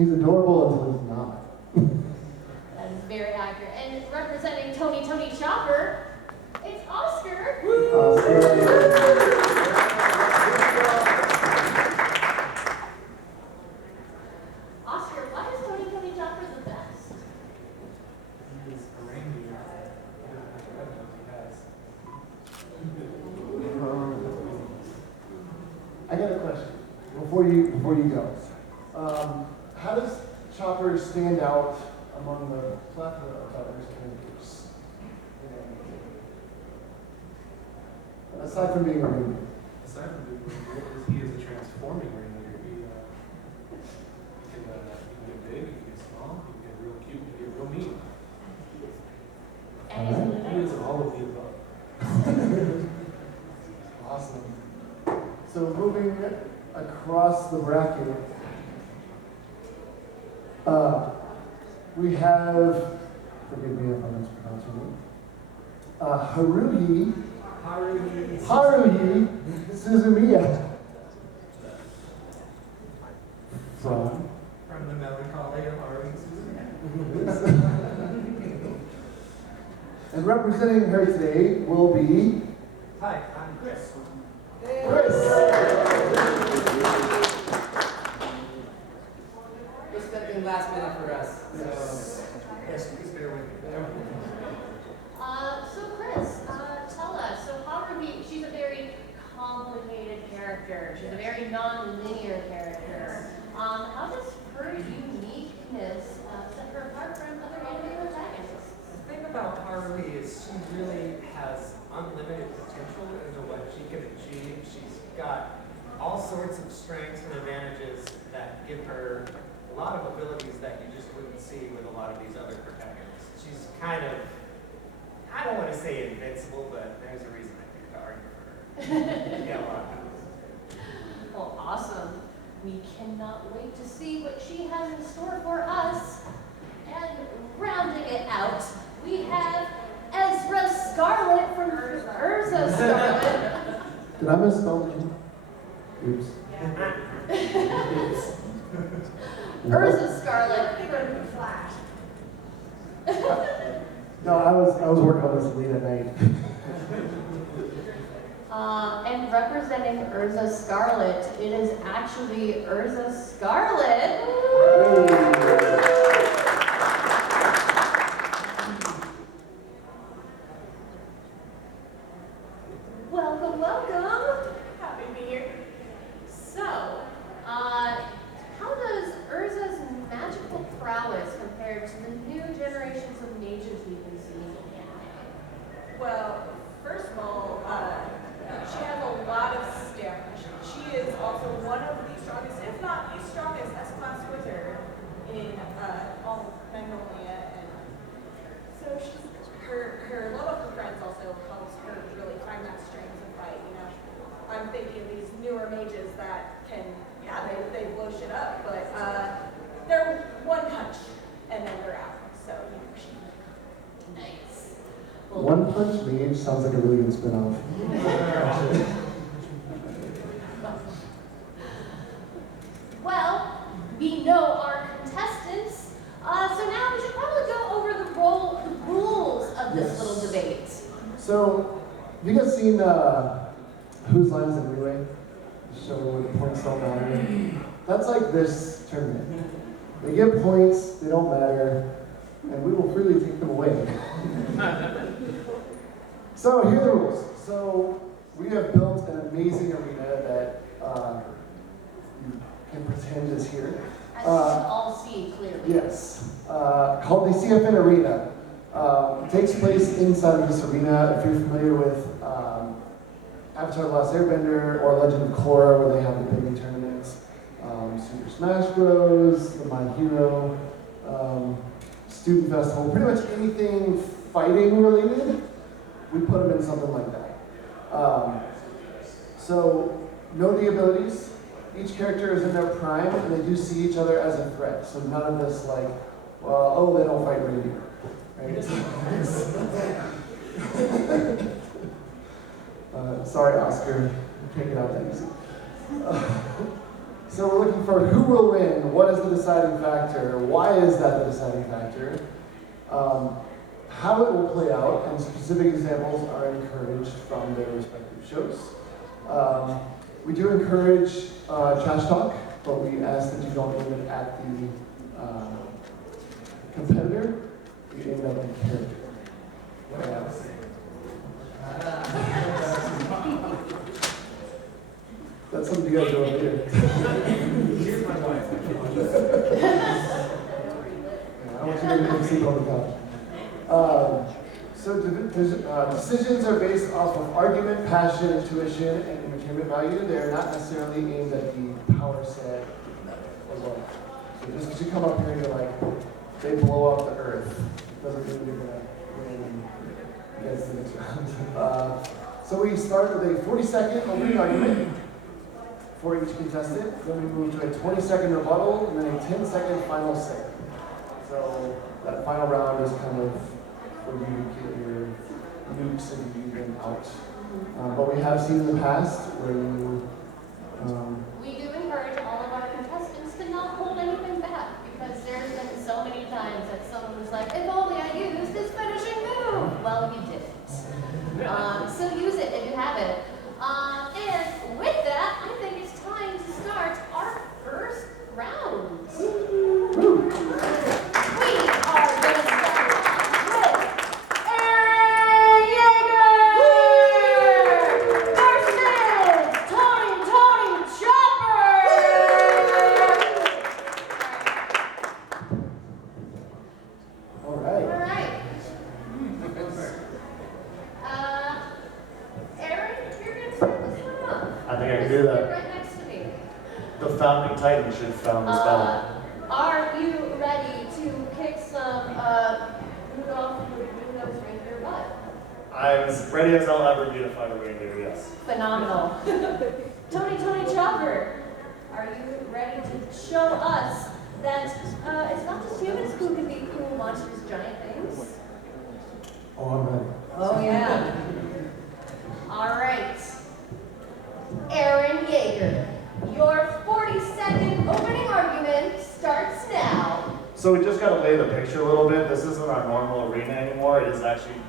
He's adorable until he's not. That is very accurate. And representing Tony Chopper, it's Oscar. Oscar, why is Tony Chopper the best? He is a reindeer. He doesn't have the red nose he has. I got a question before you go. How does Chopper stand out among the plethora of other characters? Aside from being a reindeer. Aside from being a reindeer, he is a transforming reindeer. He can get big, he can get small, he can get real cute, he can get real mean. And He is all of the above. Awesome. So moving across the bracket, we have, forgive me if I'm mispronouncing it, Haruhi Suzumiya. From the melancholy of Haruhi Suzumiya. And representing her today will be Hi, I'm Chris. Chris. Just stepped in last minute for us. So, Yes, please bear with me. So Chris, tell us. So Haruhi, she's a very complicated character. She's a very non-linear character. How does her uniqueness set her apart from other anime protagonists? The thing about Haruhi is she really has unlimited potential into what she can achieve. She's got all sorts of strengths and advantages that give her a lot of abilities that you just wouldn't see with a lot of these other protagonists. She's kind of, I don't want to say invincible, but there's a reason I picked to argue for her. Yeah, a lot of times. Well, awesome. We cannot wait to see what she has in store for us. And rounding it out, we have Ezra Scarlet from Urza Scarlet. Did I misspell the name? Oops. Urza Scarlet from Flash. No, I was working on this late at night. And representing Urza Scarlet, it is actually Urza Scarlet. Welcome, welcome. Happy to be here. So, how does Urza's magical prowess compare to the new generations of mages we've been seeing in the anime? Well, first of all, she has a lot of stamina. She is also one of the strongest, if not the strongest, S-class wizard in all of Magnolia. And so her love of her friends also helps her really find that strength to fight. You know, I'm thinking of these newer mages that can, yeah, they blow shit up, but they're one punch and then they're out. So you know, she. Nice. One Punch Mage sounds like a really good spin-off. Well, we know our contestants, so now we should probably go over the rules of this Yes. little debate. So, have you guys seen Whose Line Is It Anyway? The show where the points don't matter. That's like this tournament. They get points, they don't matter, and we will freely take them away. So here are the rules. So we have built an amazing arena that you can pretend is here. As you can all see clearly. Yes, called the CFN Arena. It takes place inside of this arena. If you're familiar with Avatar: The Last Airbender or Legend of Korra, where they have the big tournaments, Super Smash Bros, the My Hero, Student Festival, pretty much anything fighting related, we put them in something like that. So know the abilities. Each character is in their prime, and they do see each other as a threat. So none of this like, well, oh, they don't fight reindeer. Right? Sorry, Oscar. You can't get out that easy. So we're looking for who will win, what is the deciding factor, why is that the deciding factor, how it will play out, and specific examples are encouraged from their respective shows. We do encourage trash talk, but we ask that you don't aim it at the competitor, you aim it at the character. That's something you guys do over here. Here's my wife. I want you to make them sleep on the couch. Decisions are based off of argument, passion, intuition, and entertainment value. They're not necessarily aimed at the power set as well. So just because you come up here and you're like, they blow up the earth, doesn't mean you're gonna win against the next round. So we start with a 40-second opening argument for each contestant. Then we move to a 20-second rebuttal, and then a 10-second final say. So that final round is kind of where you get your nukes and you them out. But we have seen in the past where you. We do encourage all of our contestants to not hold anything back because there's been so many times that someone was like, if only I used this finishing move. Well, you didn't. So use it if you have it. And with that, I think it's time to start our first round. We are going to start with Aaron Yeager versus Tony Chopper. All right. All right. Aaron, you're going to start this one off. I think I can do that. You're right next to me. The founding titan should found this battle. Are you ready to kick some Rudolph Rudolph's reindeer butt? I'm as ready as I'll ever be to fight a reindeer, yes. Phenomenal. Tony Chopper, are you ready to show us that it's not just humans who can be cool monsters, giant things? Oh, I'm ready. Oh, yeah. All right. Aaron Yeager, your 40-second opening argument starts now. So we just gotta lay the picture a little bit. This isn't our normal arena anymore. It is actually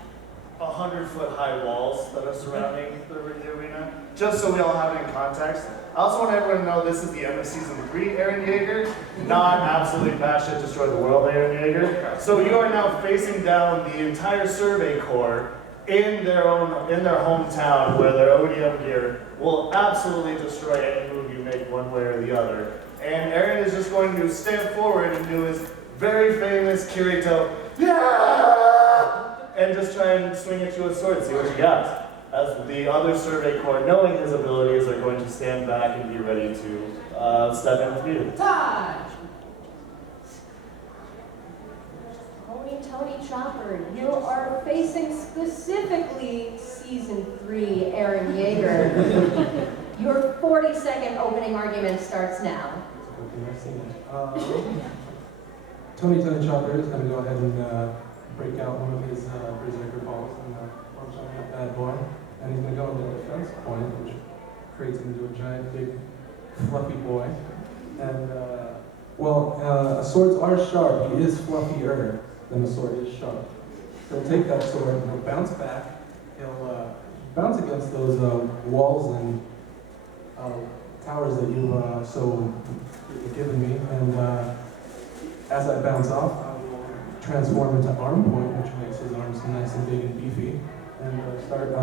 100-foot high walls that are surrounding the arena. Just so we all have it in context. I also want everyone to know this is the end of season 3 Aaron Yeager, not absolutely batshit destroy the world Aaron Yeager. So you are now facing down the entire Survey Corps in their hometown where their ODM gear will absolutely destroy any move you make one way or the other. And Aaron is just going to stand forward and do his very famous Kirito, yeah! And just try and swing at you with sword, see what you got. As the other Survey Corps, knowing his abilities, are going to stand back and be ready to step in with you. Time! Tony Chopper, you are facing specifically season 3 Aaron Yeager. Your 40-second opening argument starts now. Tony Chopper is going to go ahead and break out one of his berserker balls and punch on that bad boy. And he's going to go into the defense point, which creates him into a giant, big, fluffy boy. And, a sword's are sharp. He is fluffier than a sword is sharp. He'll take that sword and he'll bounce back. He'll bounce against those walls and towers that you've so given me. And as I bounce off, I will transform into arm point, which makes his arms nice and big and beefy, and start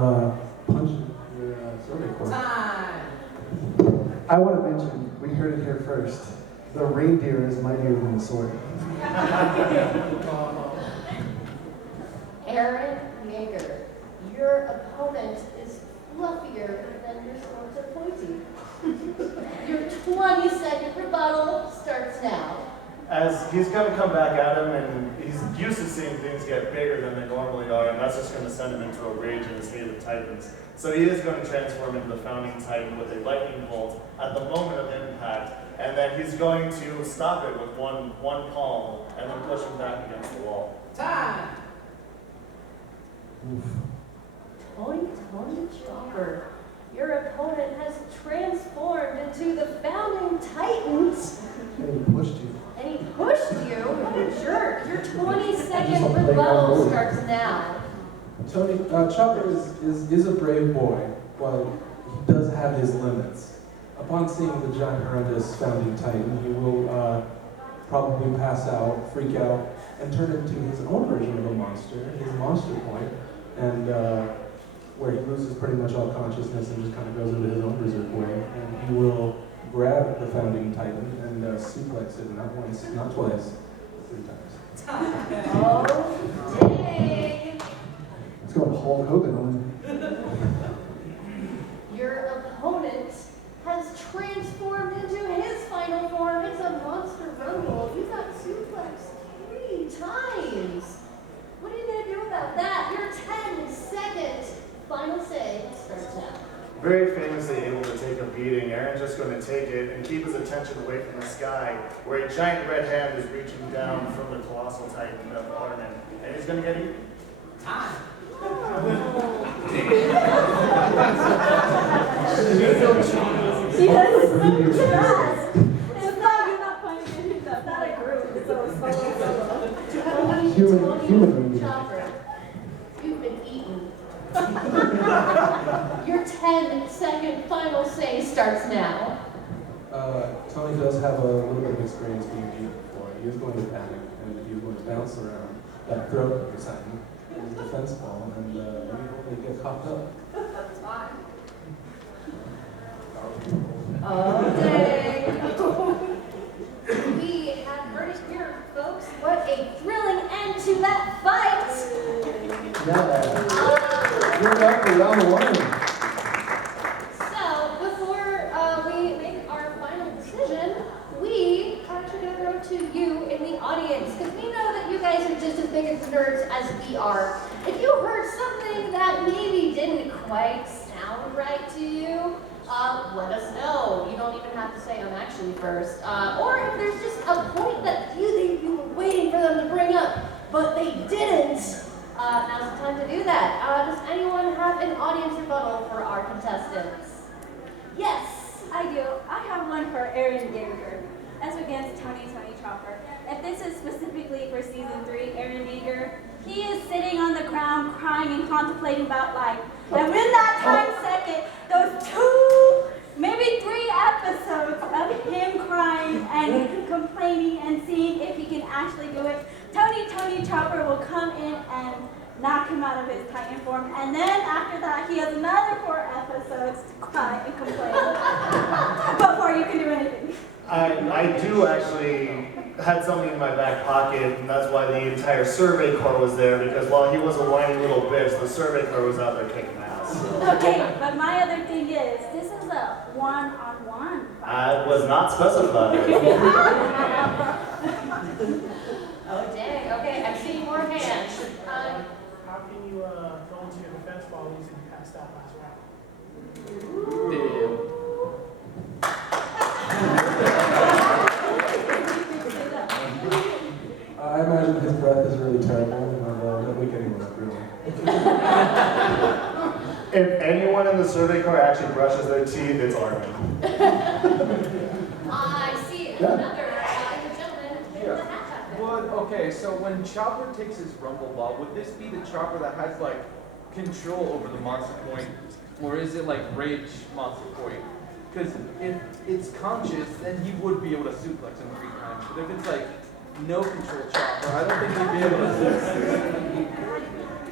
punching your Survey Corps. Time! I want to mention, we heard it here first. The reindeer is mightier than the sword. Aaron Yeager, your opponent is fluffier than your swords are pointy. Your 20-second rebuttal starts now. As he's going to come back at him, and he's used to seeing things get bigger than they normally are, and that's just going to send him into a rage in his hate of Titans. So he is going to transform into the Founding Titan with a lightning bolt at the moment of impact, and then he's going to stop it with one palm, and then push him back against the wall. Time! Tony Chopper, Your opponent has transformed into the Founding Titans, And he pushed you. and he pushed you. What a jerk. Your 20-second Just a playground rebuttal bully. starts now. Tony, Chopper is a brave boy, but he does have his limits. Upon seeing the giant horrendous Founding Titan, he will probably pass out, freak out, and turn into his own version of a monster, his monster point, and where he loses pretty much all consciousness and just kind of goes into his own berserk way. And he will grab the Founding Titan and suplex it, not once, not twice, 3 times. Oh, dang. Let's go Hulk Hogan on. Your opponent has transformed into his final form. It's a monster rumble. You got suplexed 3 times. What are you going to do about that? Your 10-second final say starts now. Very famously able to take a beating, Aaron's just going to take it and keep his attention away from the sky, where a giant red hand is reaching down from the colossal titan of Arnon, and he's going to get eaten. Time. Yes, so fast. It's not, you're not playing it, it's not a group, so it's solo. Human. Chopper, you've been eaten. Your 10-second final say starts now. Tony does have a little bit of experience being beaten before. He is going to panic, and he is going to bounce around that throat of the Titan in his defense ball, and he get cocked up. That's fine. Oh, dang. We have heard it here, folks. What a thrilling end to that fight. Yeah. You're up around the line. So, before we make our final decision, we are actually going to go to you in the audience, because we know that you guys are just as big as nerds as we are. If you heard something that maybe didn't quite sound right to you, let us know. You don't even have to say I'm actually first. Or if there's just a point that you were waiting for them to bring up, but they didn't, now's the time to do that. Does anyone have an audience rebuttal for our contestants? Yes, I do. I have one for Aaron Yeager as against Tony Chopper. If this is specifically for season 3, Aaron Yeager, he is sitting on the ground crying and contemplating about life. And in that time second, those 2, maybe 3 episodes of him crying and complaining and seeing if he can actually do it, Tony Chopper will come in and knock him out of his Titan form. And then after that, he has another 4 episodes to cry and complain before you can do anything. I do actually had something in my back pocket, and that's why the entire Survey Corps was there, because while he was a whiny little bitch, the Survey Corps was out there kicking ass. Okay, but my other thing is, this is a one-on-one fight. I was not specified. Oh, dang. Okay, I'm seeing more hands. How can you go into your defense ball using you passed out last round? I imagine his breath is really terrible, and that we can even look really. If anyone in the Survey Corps actually brushes their teeth, it's Armin. I see another gentleman with the hat back there. Would, okay, so when Chopper takes his rumble ball, would this be the Chopper that has like control over the monster point, or is it like Rage monster point? Because if it's conscious, then he would be able to suplex him 3 times. But if it's like no control Chopper, I don't think he'd be able to.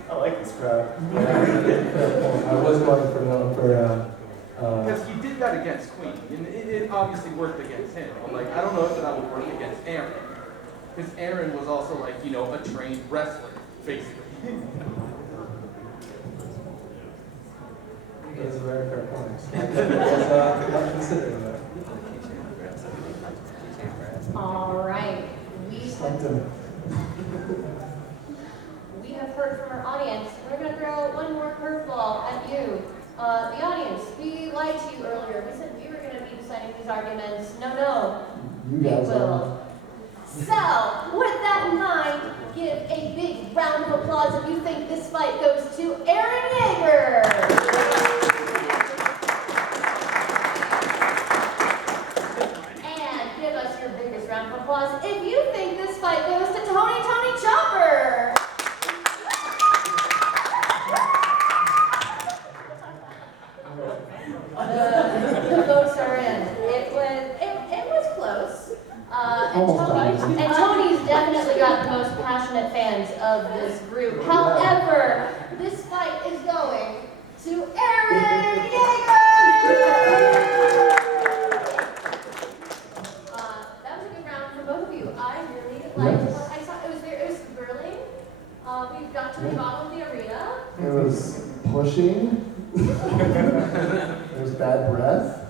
I like this crowd. I was going for Because he did that against Queen, and it obviously worked against him. But like, I don't know if that would work against Aaron, because Aaron was also like, you know, a trained wrestler, basically. That's a very fair point. I was not considering that. All right. Something. We have heard from our audience. We're going to throw one more curveball at you. The audience, we lied to you earlier. We said we were going to be deciding these arguments. No. You We guys will. are. So, with that in mind, give a big round of applause if you think this fight goes to Aaron Yeager. fans of this group. However, this fight is going to Aaron Yeager! That was a good round for both of you. I really liked what I saw. It was thrilling. We got to the bottom of the arena. It was pushing. There was bad breath.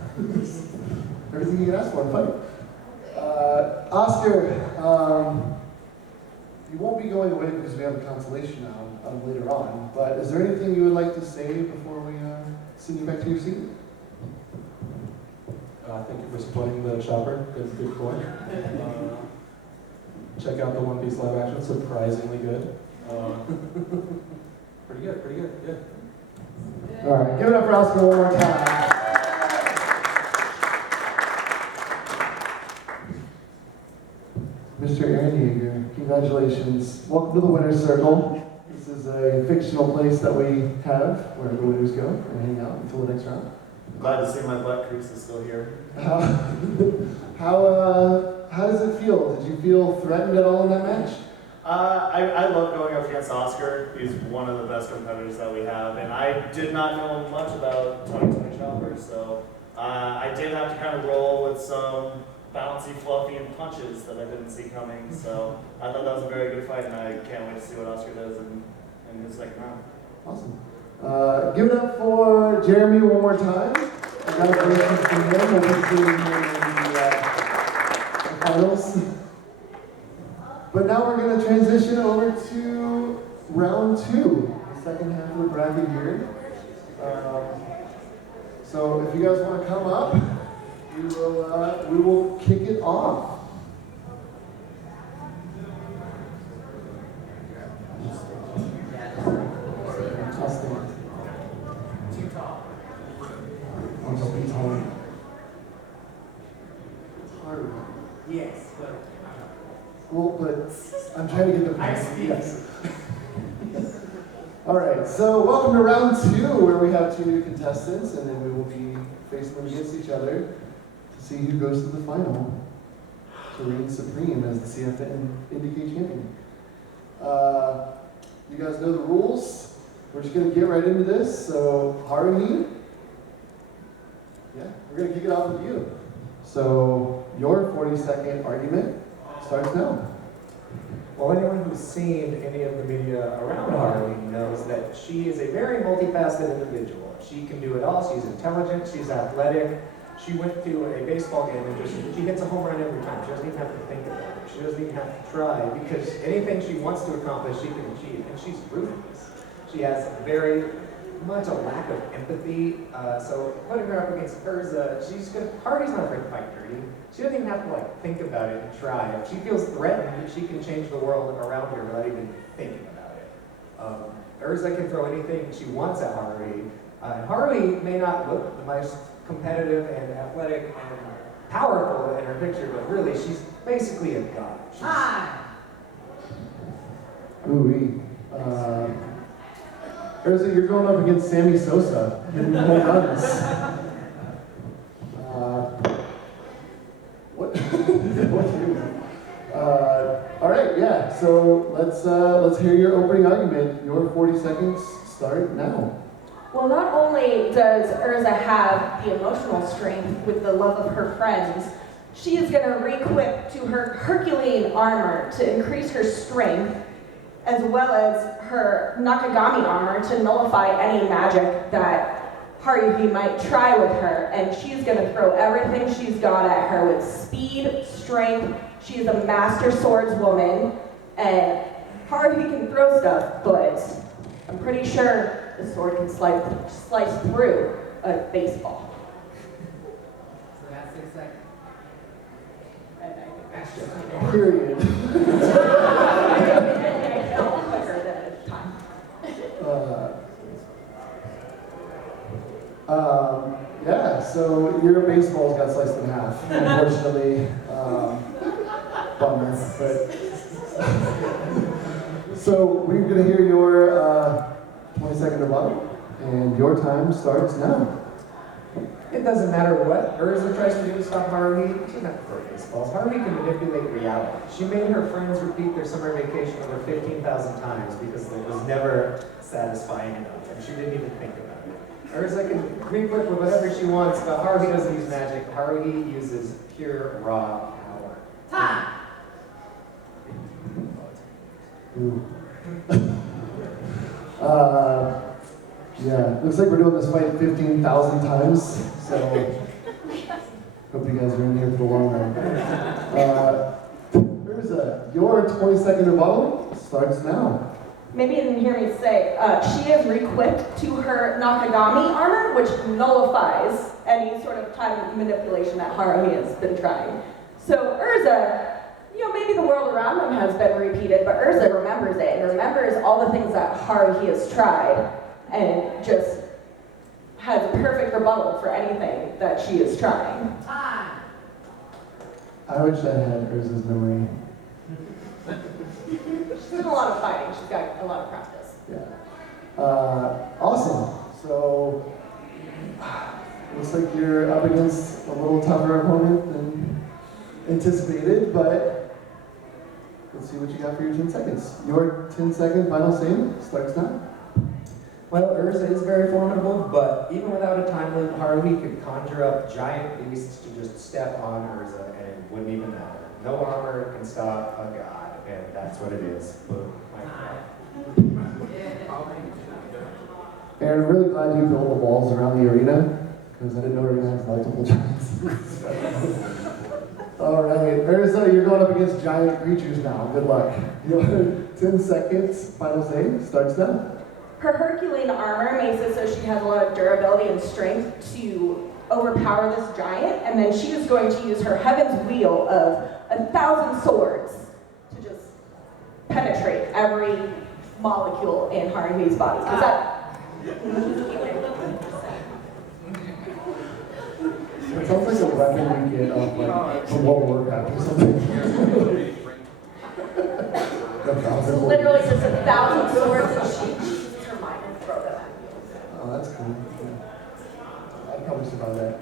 Everything you can ask for in a fight. Oscar, you won't be going away because we have a consolation now later on, but is there anything you would like to say before we send you back to your seat? Thank you for supporting the chopper. That's a good point. Check out the One Piece live action. Surprisingly good. Pretty good. Yeah. All right, give it up for Oscar one more time. Mr. Aaron Yeager, congratulations. Welcome to the Winner's Circle. This is a fictional place that we have where the winners go and hang out until the next round. Glad to see my butt crease is still here. How does it feel? Did you feel threatened at all in that match? I love going up against Oscar. He's one of the best competitors that we have, and I did not know much about Tony Chopper, so I did have to kind of roll with some bouncy, fluffy, and punches that I didn't see coming. So I thought that was a very good fight, and I can't wait to see what Oscar does in his second round. Awesome. Give it up for Jeremy one more time. Congratulations to him. We'll be seeing him in the finals. But now we're going to transition over to round 2, the second half of the bracket here. So if you guys want to come up, we will kick it off. Too tall. I'll just be taller. It's hard. Yes, but Well, but I'm trying to get the I point. see. Yes. All right, so welcome to round 2, where we have 2 new contestants, and then we will be facing them against each other to see who goes to the final to reign supreme as the CFN Indicate champion. You guys know the rules. We're just going to get right into this. So, Haruhi, we're going to kick it off with you. So, your 40-second argument starts now. Well, anyone who's seen any of the media around Harley knows that she is a very multifaceted individual. She can do it all. She's intelligent. She's athletic. She went to a baseball game and she hits a home run every time. She doesn't even have to think about it. She doesn't even have to try because anything she wants to accomplish, she can achieve. And she's ruthless. She has very much a lack of empathy. So putting her up against Urza, Hardy's not afraid to fight dirty. She doesn't even have to think about it and try. If she feels threatened, she can change the world around her without even thinking about it. Urza can throw anything she wants at Harley. Harley may not look the most competitive and athletic and powerful in her picture, but really she's basically a god. Ooh-wee. Urza, you're going up against Sammy Sosa in home runs. What? All right, yeah. So let's hear your opening argument. Your 40 seconds start now. Well, not only does Urza have the emotional strength with the love of her friends, she is going to re-equip to her Herculean armor to increase her strength, as well as her Nakagami armor to nullify any magic that Haruhi might try with her. And she's going to throw everything she's got at her with speed, strength. She is a master swordswoman, and Haruhi can throw stuff, but I'm pretty sure the sword can slice through a baseball. So that's 6 seconds. And I think that's just Period. quicker than time. Yeah, so your baseball got sliced in half, unfortunately. Bummer, but. So we're gonna hear your 20-second rebuttal, and your time starts now. It doesn't matter what Urza tries to do to stop Haruhi. She doesn't have to throw baseballs. Haruhi can manipulate reality. She made her friends repeat their summer vacation over 15,000 times because it was never satisfying enough, and she didn't even think about it. Urza can reflip with whatever she wants, but Haruhi doesn't use magic. Haruhi uses pure raw power. Time. Ooh. Yeah, looks like we're doing this fight 15,000 times, so hope you guys are in here for the long run. Your 20-second rebuttal starts now. Maybe you didn't hear me say, she is re-equipped to her Nakagami armor, which nullifies any sort of time manipulation that Haruhi has been trying. So Urza, maybe the world around them has been repeated, but Urza remembers it and remembers all the things that Haruhi has tried and just has a perfect rebuttal for anything that she is trying. Time. I wish I had Urza's memory. She's done a lot of fighting. She's got a lot of practice. Yeah. Awesome. So, looks like you're up against a little tougher opponent than anticipated, but let's see what you got for your 10 seconds. Your 10-second final scene starts now. Well, Urza is very formidable, but even without a time limit, Haruhi could conjure up giant beasts to just step on Urza and it wouldn't even matter. No armor can stop a god, and that's what it is. Boom. Aaron, I'm really glad you built the walls around the arena, because I didn't know we were going to have multiple giants. All right, Urza, you're going up against giant creatures now. Good luck. Your 10 seconds, final say, starts now. Her Herculean armor makes it so she has a lot of durability and strength to overpower this giant, and then she is going to use her Heaven's Wheel of 1,000 swords to just penetrate every molecule in Haruhi's body. Is that... It sounds like a weapon we get off like from World of Warcraft or something. So literally just 1,000 swords, and she uses her mind and throw them at you. Oh, that's cool. I'd probably survive that.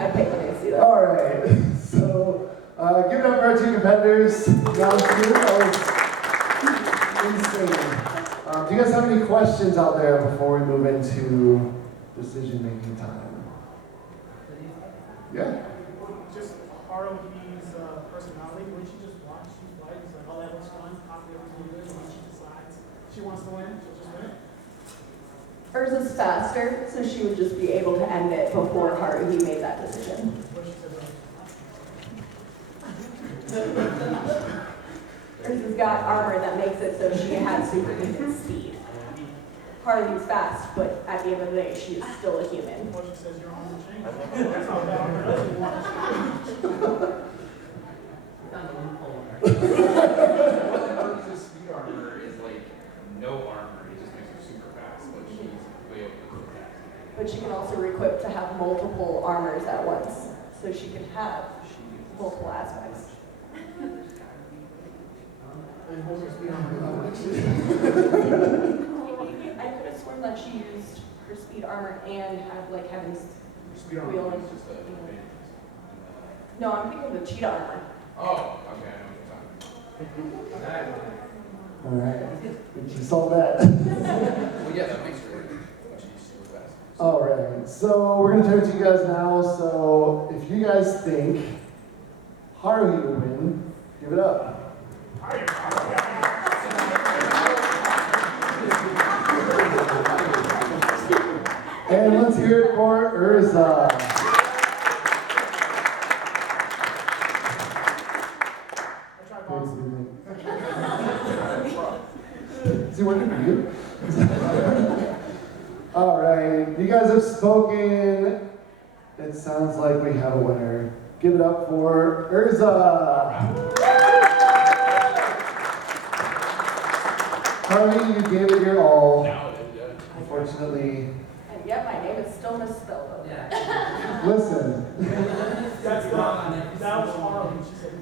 I paid money to see that. All right, so give it up for our two competitors. Round two, that was insane. Do you guys have any questions out there before we move into decision-making time? Yeah. Just Haruhi's personality, when she just watch these fights, like, oh, that looks fun, copy everything good, and when she decides she wants to win, she'll just win it. Urza's faster, so she would just be able to end it before Haruhi made that decision. What she said, Urza's got armor that makes it so she has superhuman speed. Haruhi's fast, but at the end of the day, she is still a human. what she says, your armor changed. That's not bad armor, that's what you want. Haruhi's speed armor is like no armor. It just makes her super fast, but she's way over the fast. But she can also equip to have multiple armors at once, so she can have multiple aspects. And hold your speed armor. I could have sworn that she used her speed armor and had like Heaven's Speed armor Wheel. is just a No, I'm thinking of the cheetah armor. Oh, okay, I know what you're talking about. All right, you saw that. Well, yeah, that makes her she's super fast. All right, so we're gonna turn to you guys now. So if you guys think Haruhi will win, give it up. And let's hear it for Urza. Is he working for you? All right, you guys have spoken. It sounds like we have a winner. Give it up for Urza. Harvey, you gave it your all. Unfortunately. And yet my name is still misspelled. Listen. That was horrible. She said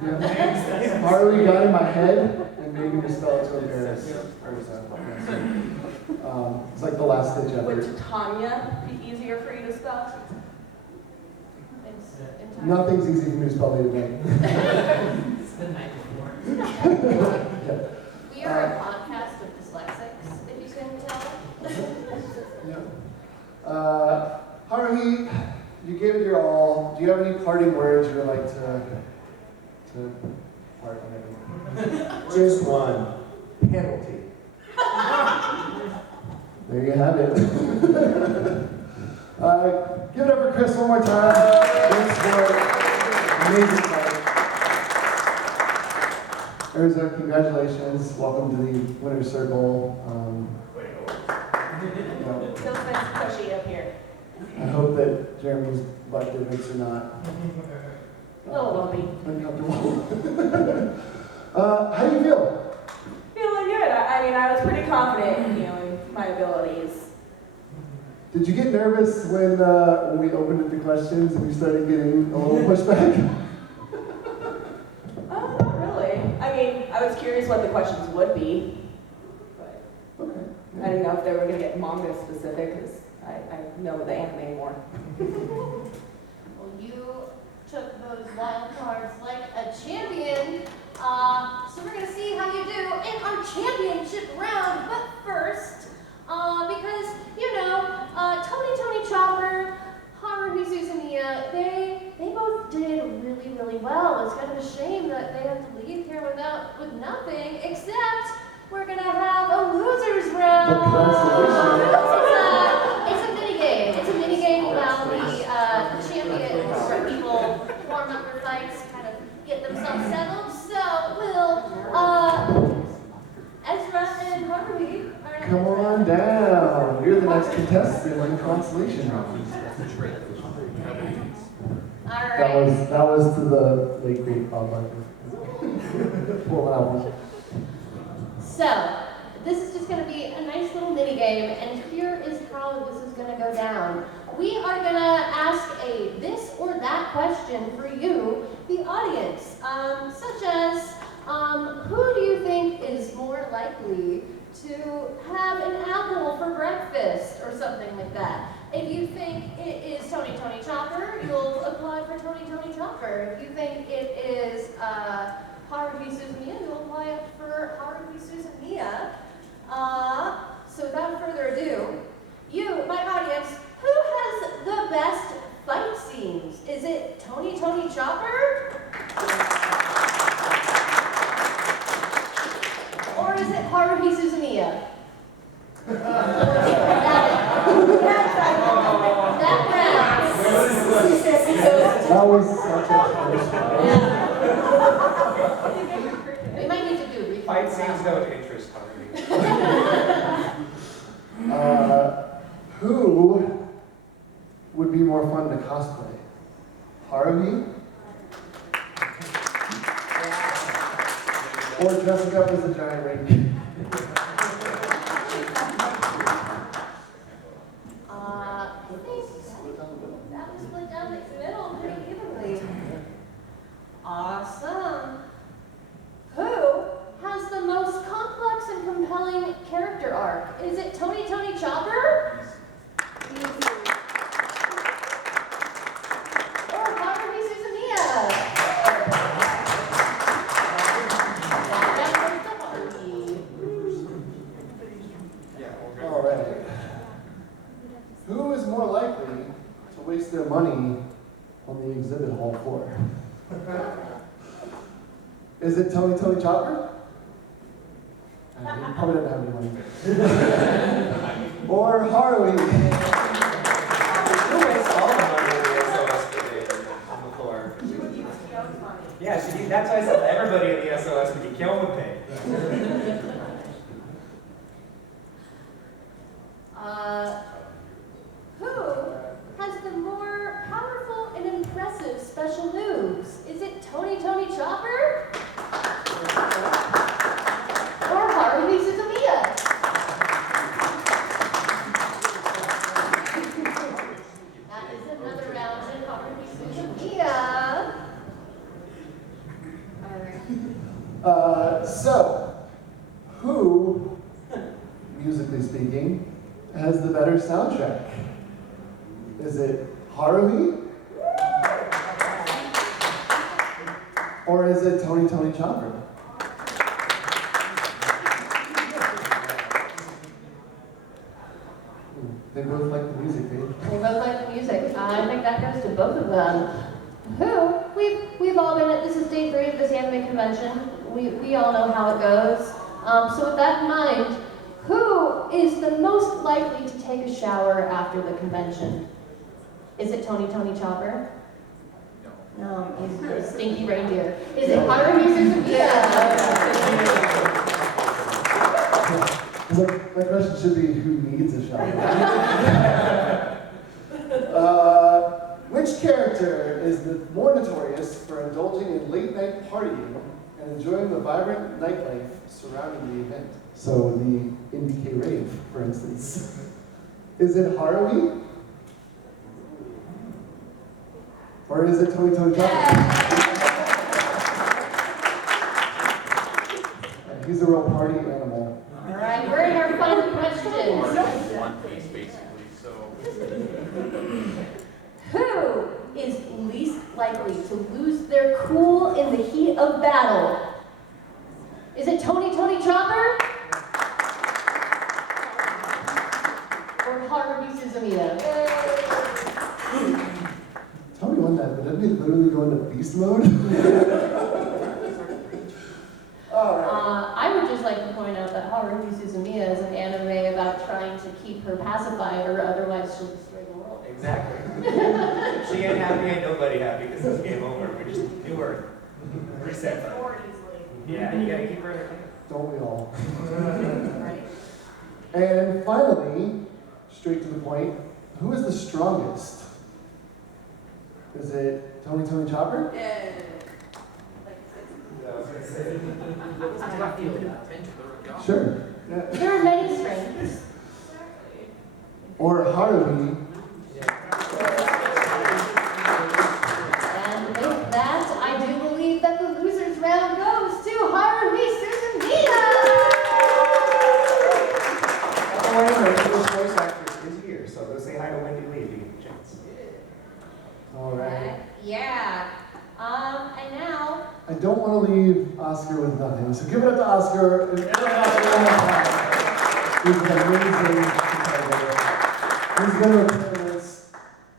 no. Yeah. Harley got in my head and made me spell it to embarrass Urza. It's like the last ditch effort. Would Tanya be easier for you to spell? Nothing's easy for me to spell either way. It's the night before. Yeah. We are a podcast of dyslexics, if you can tell. Yeah. Harley, you gave it your all. Do you have any parting words you would like to part on everything? Just one. Penalty. There you have it. Give it up for Chris one more time. Thanks for amazing fight. Urza, congratulations. Welcome to the winner's circle. Feels nice and cushy up here. I hope that Jeremy's butt divots are not A little lumpy. uncomfortable. How do you feel? Feeling good. I mean, I was pretty confident in my abilities. Did you get nervous when we opened it to questions and we started getting a little pushback? Not really. I mean, I was curious what the questions would be, but Okay. I didn't know if they were going to get manga specific because I know the anime more. Well, you took those wild cards like a champion. So we're gonna see how you do in our championship round. But first, because Tony Chopper, Haruhi Suzumiya, they both did really well. It's kind of a shame that they have to leave here with nothing, except we're gonna have a losers round. The consolation. It's a mini game. It's a mini game while the champions or people warm up their fights, kind of get themselves settled. So we'll Ezra and Haruhi are Come on down. You're the next contestant in consolation round. All right. That was to the Lake Creek Bob Barker. Pull it out. So this is just going to be a nice little mini game, and here is how this is going to go down. We are going to ask a this or that question for you, the audience, such as who do you think is more likely to have an apple for breakfast or something like that? If you think it is Tony Chopper, you'll apply for Tony Chopper. If you think it is Haruhi Suzumiya, you'll apply for Haruhi Suzumiya. So without further ado, you, my audience, who has the best fight scenes? Is it Tony Chopper? Or is it Haruhi Suzumiya? That was such a punishment. We might need to do a replay. Fight scenes don't interest me. Who would be more fun to cosplay? Haruhi? Or dressing up as a giant reindeer? I think that was split down the middle pretty evenly. Awesome. Who has the most complex and compelling character arc? Is it Tony Chopper? Or Haruhi Suzumiya? That was the Haruhi. All right. Who is more likely to waste their money on the exhibit hall floor? Is it Tony Chopper? He probably doesn't have any money. Or Haruhi? Who wastes all the money in the SOS brigade on the floor? Yeah, that's why I said everybody in the SOS would be killing with pay. Who has the more powerful and impressive special moves? Is it Tony Chopper? Or Haruhi Suzumiya? That is another round in Haruhi Suzumiya. So, who, musically speaking, has the better soundtrack? Is it Haruhi? Or is it Tony Chopper? They both like the music, eh? They both like the music. I think that goes to both of them. We've all been at, this is day 3 of this anime convention. We all know how it goes. So with that in mind, who is the most likely to take a shower after the convention? Is it Tony Chopper? No, he's a stinky reindeer. Is it Haruhi Suzumiya? My question should be, who needs a shower? Which character is the more notorious for indulging in late-night partying and enjoying the vibrant nightlife surrounding the event? So the NBK rave, for instance. Is it Haruhi? Or is it Tony Chopper? He's a real party animal. All right, we're in our final questions. One Piece, basically, so. Who is least likely to lose their cool in the heat of battle? Is it Tony Chopper? Or Haruhi Suzumiya? Tony won that, but didn't he literally go into beast mode? I would just like to point out that Haruhi Suzumiya is an anime about trying to keep her pacified, or otherwise she'll destroy the world. Exactly. She ain't happy, ain't nobody happy, because it's game over. We just do her. Reset button. More easily. Yeah, you gotta keep her in her. Don't we all? Right? And finally, straight to the point, who is the strongest? Is it Tony Chopper? Yeah. Sure. Yeah. There are many strengths. Or Haruhi? And with that, I do believe that the losers round goes to Haruhi Suzumiya! Don't worry, our English voice actress is here, so go say hi to Wendy Lee if you get a chance. All right. Yeah. And now, I don't want to leave Oscar with nothing, so give it up to Oscar. And everyone Oscar one more time. He's an amazing competitor. He's been with us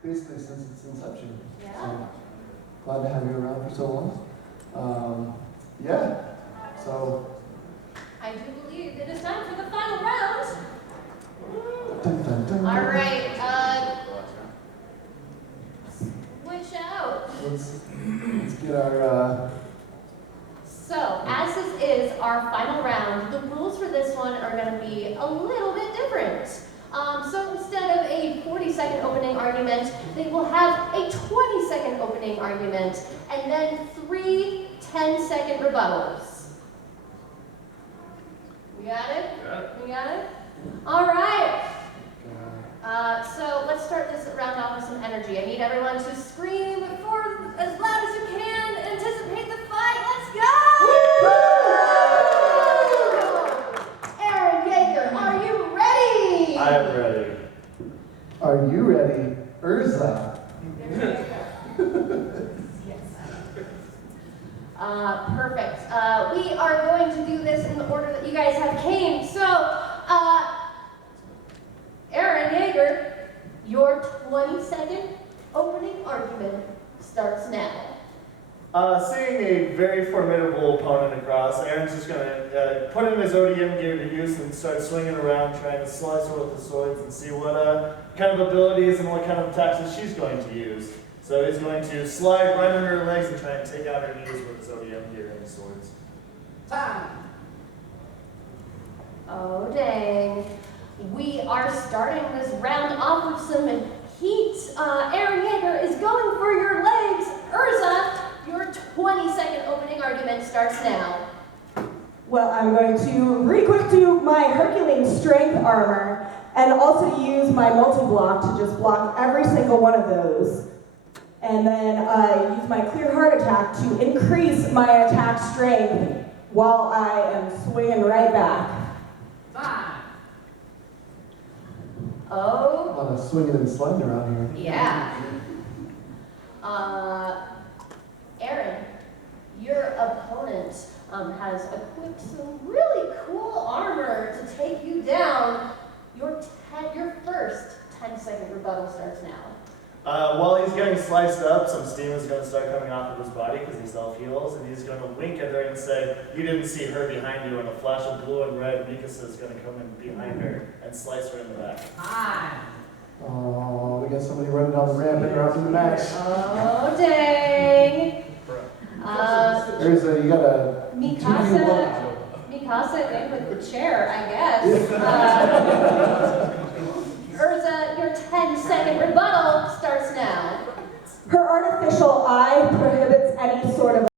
basically since its inception. yeah. So, glad to have you around for so long. Yeah. So. I do believe it is time for the final round. Dun, dun, dun. All right, switch out. Let's get our. So, as this is our final round, the rules for this one are going to be a little bit different. So instead of a 40-second opening argument, they will have a 20-second opening argument, and then 3 10-second rebuttals. We got it? We got it? All right. So let's start this round off with some energy. I need everyone to scream for as loud as you can. Anticipate the fight. Let's go! Aaron Yeager, are you ready? I am ready. Are you ready, Urza? Perfect. We are going to do this in the order that you guys have came. So, Aaron Yeager, your 20-second opening argument starts now. Seeing a very formidable opponent across, Aaron's just gonna put in his ODM gear to use and start swinging around, trying to slice her with the swords and see what kind of abilities and what kind of attacks that she's going to use. So he's going to slide right under her legs and try and take out her knees with his ODM gear and his swords. Time. Oh, dang. We are starting this round off with some heat. Aaron Yeager is going for your legs. Urza, your 20-second opening argument starts now. Well, I'm going to really quick do my Herculean strength armor and also use my multi-block to just block every single one of those. And then use my clear heart attack to increase my attack strength while I am swinging right back. Oh, A lot of swinging and sliding around here. yeah. Aaron, your opponent has equipped some really cool armor to take you down. Your first 10-second rebuttal starts now. While he's getting sliced up, some steam is going to start coming off of his body because he self-heals, and he's going to wink at her and say, "You didn't see her behind you," and a flash of blue and red, Mikasa is going to come in behind her and slice her in the back. Oh, we got somebody running down the ramp interrupting the match. Oh, dang. There's you got a 2v1. Mikasa in with the chair, I guess. Urza, your 10-second rebuttal starts now. Her artificial eye prohibits any sort of